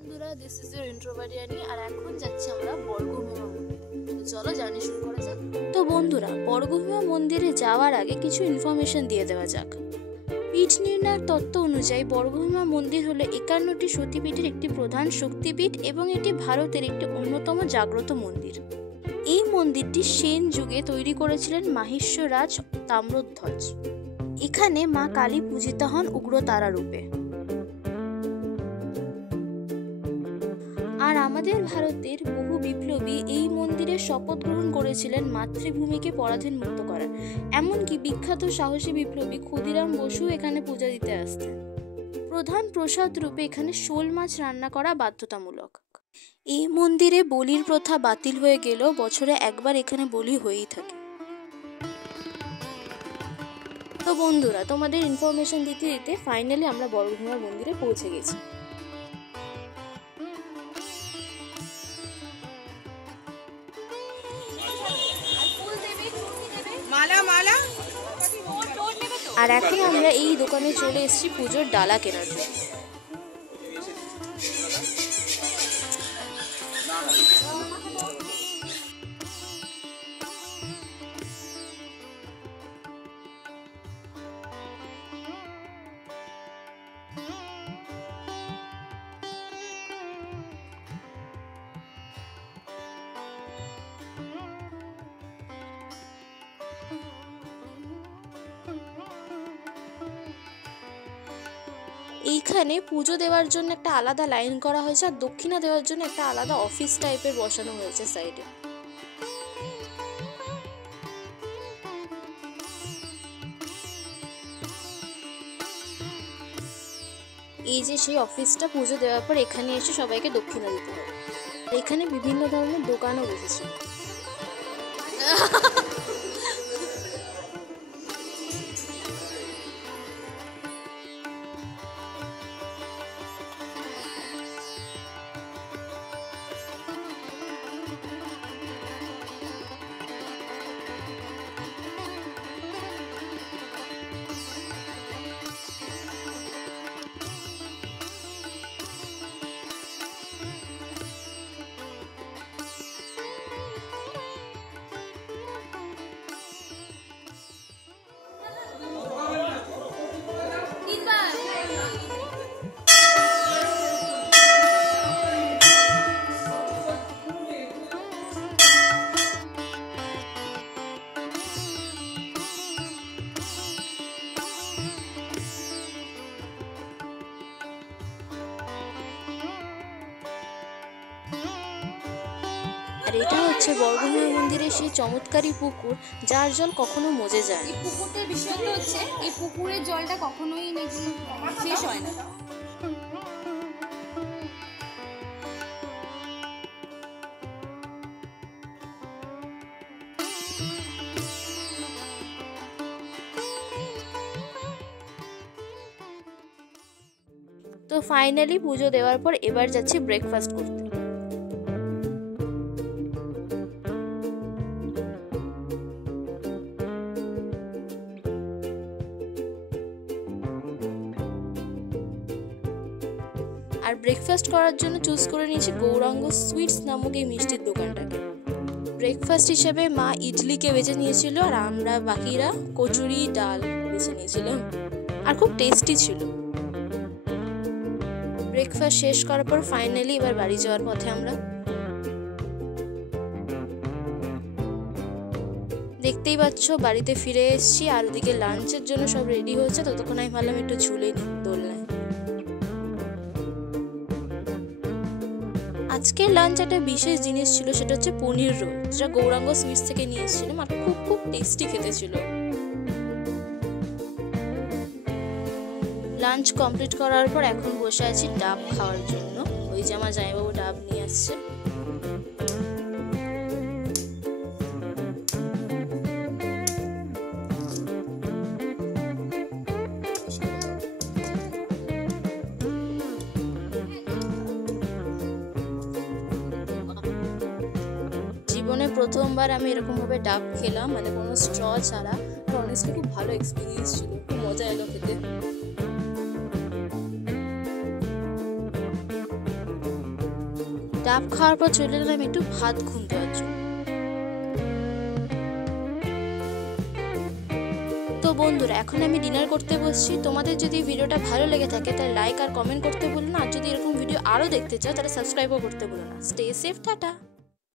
বন্ধুরা, this is your ইন্ট্রোভার্টিয়ানি। আর এখন যাচ্ছি আমরা বর্গভীমা মন্দিরে। তো চলো জার্নি শুরু করা যাক। তো বন্ধুরা, বর্গভীমা মন্দিরে যাওয়ার আগে কিছু ইনফরমেশন দিয়ে দেওয়া যাক। পীঠ নির্ণয়ের তত্ত্ব অনুযায়ী বর্গভীমা মন্দির হলো 51টি সতীপীঠের একটি প্রধান শক্তিপীঠ এবং এটি ভারতের একটি অন্যতম জাগ্রত মন্দির। এই মন্দিরটি সেন যুগে তৈরি করেছিলেন মাহেশ্বরাজ তাম্রধ্বজ। এখানে মা কালী পূজিতা হন উগ্রতারা রূপে। আর আমাদের ভারতের বহু বিপ্লবী এই মন্দিরে শপথ গ্রহণ করেছিলেন মাতৃভূমিকে পরাধীন মুক্ত করার। এমনকি বিখ্যাত সাহসী বিপ্লবী ক্ষুদিরাম বসু এখানে পূজা দিতে আসতেন। প্রধান প্রসাদ রূপে এখানে শোল মাছ রান্না করা বাধ্যতামূলক। এই মন্দিরে বলির প্রথা বাতিল হয়ে গেলেও বছরে একবার এখানে বলি হয়েই থাকে। তো বন্ধুরা, তোমাদের ইনফরমেশন দিতে দিতে ফাইনালি আমরা বর্গভীমা মন্দিরে পৌঁছে গেছি। আর এখন আমরা এই দোকানে চলে এসেছি পুজোর ডালা কেনার জন্য। এইখানে পুজো দেওয়ার জন্য একটা আলাদা লাইন করা হয়েছে, আর দক্ষিণা দেওয়ার জন্য একটা আলাদা অফিস টাইপের বসানো হয়েছে সাইডে। এই যে সেই অফিসটা, পুজো দেওয়ার পর এখানে এসে সবাইকে দক্ষিণা দিতে হবে। এখানে বিভিন্ন ধরনের দোকানও বসেছে। আর এটা হচ্ছে বর্গভীমা মন্দিরের সেই চমৎকারী পুকুর, যার জল কখনো মজে যায়। এই পুকুরটার বিষয়টা হচ্ছে, এই পুকুরের জলটা কখনোই নাকি শেষ হয় না। তো ফাইনালি পুজো দেওয়ার পর এবার যাচ্ছি ব্রেকফাস্ট করতে। আর ব্রেকফাস্ট করার জন্য চুজ করে নিয়েছি গৌরাঙ্গ সুইটস নামক এই মিষ্টির দোকানটাকে। ব্রেকফাস্ট হিসেবে মা ইডলিকে বেছে নিয়েছিল, আর আমরা বাকিরা কচুরি ডাল বেছে নিয়েছিলাম, আর খুব টেস্টি ছিল। ব্রেকফাস্ট শেষ করার পর ফাইনালি এবার বাড়ি যাওয়ার পথে আমরা। দেখতেই পাচ্ছ বাড়িতে ফিরে এসেছি, আর ওদিকে লাঞ্চের জন্য সব রেডি হয়েছে। ততক্ষণ আমি ভাবলাম একটু ঝুলে নি দোলনায়। আজকের লাঞ্চ একটা বিশেষ জিনিস ছিল, সেটা হচ্ছে পনির রোল, যেটা গৌরাঙ্গ সুইটস থেকে নিয়ে এসেছিলাম, আর খুব খুব টেস্টি খেতে ছিল। লাঞ্চ কমপ্লিট করার পর এখন বসে আছি ডাব খাওয়ার জন্য। ওই যে আমার জামাইবাবু ডাব নিয়ে আসছে। জীবনে প্রথমবার আমি এরকমভাবে ডাব খেলাম, মানে কোনো স্ট্র ছাড়া। অনেস্টলি খুব ভালো এক্সপিরিয়েন্স ছিল, খুব মজা এলো খেতে। ডাব খাওয়ার পর চলে এলাম একটু ভাত ঘুম দেওয়ার জন্য। তো বন্ধুরা, এখন আমি ডিনার করতে বসছি। তোমাদের যদি ভিডিওটা ভালো লেগে থাকে তাহলে লাইক আর কমেন্ট করতে ভুলো না, আর যদি এরকম ভিডিও আরও দেখতে চাও তাহলে সাবস্ক্রাইবও করতে ভুলো না। Stay safe, tata.